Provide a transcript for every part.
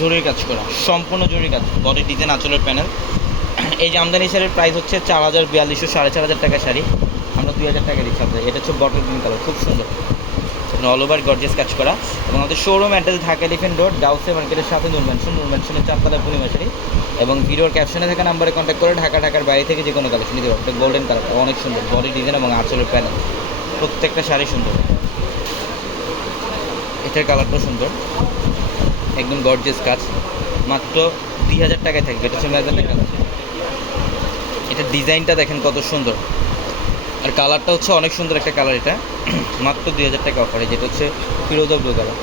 জরির কাজ করা, সম্পূর্ণ জরির কাজ বডি ডিজাইন আঁচলের প্যানেল এই জামদানি শাড়ির প্রাইস হচ্ছে চার হাজার বিয়াল্লিশশো সাড়ে চার হাজার টাকা শাড়ি। আমরা দুই হাজার টাকা দিচ্ছি আপনাদের। এটা হচ্ছে বটল গ্রিন কালার খুব সুন্দর। অল ওভার গর্জেস কাজ করা। এবং আমাদের showroom address Dhaka Elephant road Ghause মার্কেটের সাথে নূর ম্যানশন নূর ম্যানশনের চারতলায় পূর্ণিমা শাড়ি। এবং ভিডিওর ক্যাপশনে থাকা নাম্বারে কন্ট্যাক্ট করে ঢাকা, ঢাকার বাইরে থেকে যে কোনো কালেকশন নিতে পারবে গোল্ডেন কালার অনেক সুন্দর। বডি ডিজাইন এবং আঁচলের প্যানেল প্রত্যেকটা শাড়ি সুন্দর। এটার কালারটাও সুন্দর। একদম গর্জেস কাজ। মাত্র দুই হাজার টাকায় থাকবে, এটা হচ্ছে ম্যাজেন্টা কালার এটা ডিজাইনটা দেখেন কত সুন্দর। আর কালারটা হচ্ছে অনেক সুন্দর একটা কালার এটা। মাত্র দুই হাজার টাকা অফারে যেটা হচ্ছে ফিরোজা ব্লু কালার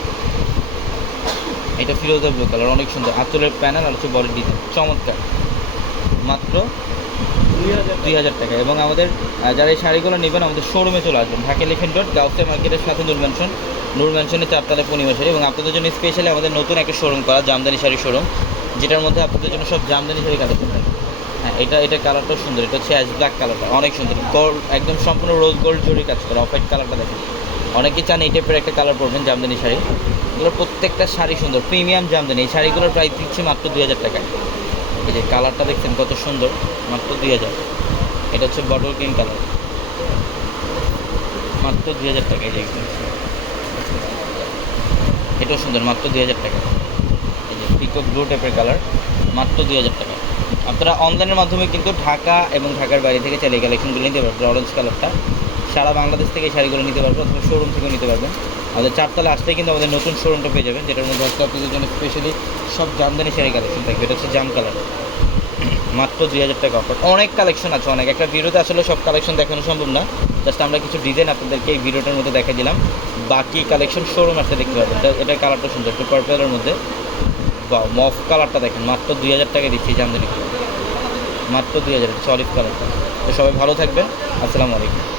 এটা ফিরোজা ব্লু কালার অনেক সুন্দর। আঁচলের প্যানেল আর হচ্ছে বডি ডিজাইন চমৎকার। মাত্র দুই হাজার টাকা। এবং আমাদের যারা এই শাড়িগুলো নেবেন, আমাদের শোরুমে চলে আসবেন। ঢাকা এলিফেন্ট রোড গাউসে মার্কেটের সাথে নূর ম্যানশন নূর ম্যানশনের চারতলায় পূর্ণিমা শাড়ি এবং আপনাদের জন্য স্পেশালি আমাদের নতুন একটা শোরুম করা, জামদানি শাড়ি শোরুম যেটার মধ্যে আপনাদের জন্য সব জামদানি শাড়ি কালেকশন থাকে হ্যাঁ এটা এটা কালারটাও সুন্দর, এটা হচ্ছে অ্যাশ ব্ল্যাক কালারটা অনেক সুন্দর। গোল্ড একদম সম্পূর্ণ রোজ গোল্ড জরি কাজ করা অফ হোয়াইট কালারটা দেখেন। অনেকেই চান এই টাইপের একটা কালার পরবেন, জামদানি শাড়ি। এগুলোর প্রত্যেকটা শাড়ি সুন্দর প্রিমিয়াম জামদানি। এই শাড়িগুলোর প্রাইস দিচ্ছে মাত্র দুই হাজার টাকায়। এই যে কালারটা দেখছেন কত সুন্দর, মাত্র দুই হাজার। এটা হচ্ছে বটল গ্রিন কালার মাত্র দুই হাজার টাকা এই যে। একদম। এটাও সুন্দর, মাত্র দুই হাজার টাকা। এই যে পিকক ব্লু টাইপের কালার মাত্র দুই হাজার টাকা। আপনারা অনলাইনের মাধ্যমে কিন্তু ঢাকা এবং ঢাকার বাইরে থেকে চালিয়ে কালেকশনগুলো নিতে পারবেন অরেঞ্জ কালারটা সারা বাংলাদেশ থেকে শাড়িগুলো নিতে পারবেন, অথবা শোরুম থেকেও নিতে পারবেন। আমাদের চারতলা আসতে কিন্তু আমাদের নতুন শোরুমটা পেয়ে যাবেন, যেটার মধ্যে হচ্ছে আপনাদের জন্য স্পেশালি সব জামদানি শাড়ি কালেকশন থাকবে। এটা হচ্ছে জাম কালার মাত্র দুই হাজার টাকা অফার অনেক কালেকশন আছে, অনেক। একটা ভিডিওতে আসলে সব কালেকশন দেখানো সম্ভব না। জাস্ট আমরা কিছু ডিজাইন আপনাদেরকে এই ভিডিওটার মধ্যে দেখা দিলাম। বাকি কালেকশন শোরুম আসতে দেখতে পাবেন এটা এটার কালারটা সুন্দর, একটু পার্পেলের মধ্যে। বা মফ কালারটা দেখেন, মাত্র দুই হাজার টাকা দিচ্ছি জামদানি মাত্র দুই হাজার সলিড কালারটা তো সবাই ভালো থাকবেন। আসসালামু আলাইকুম।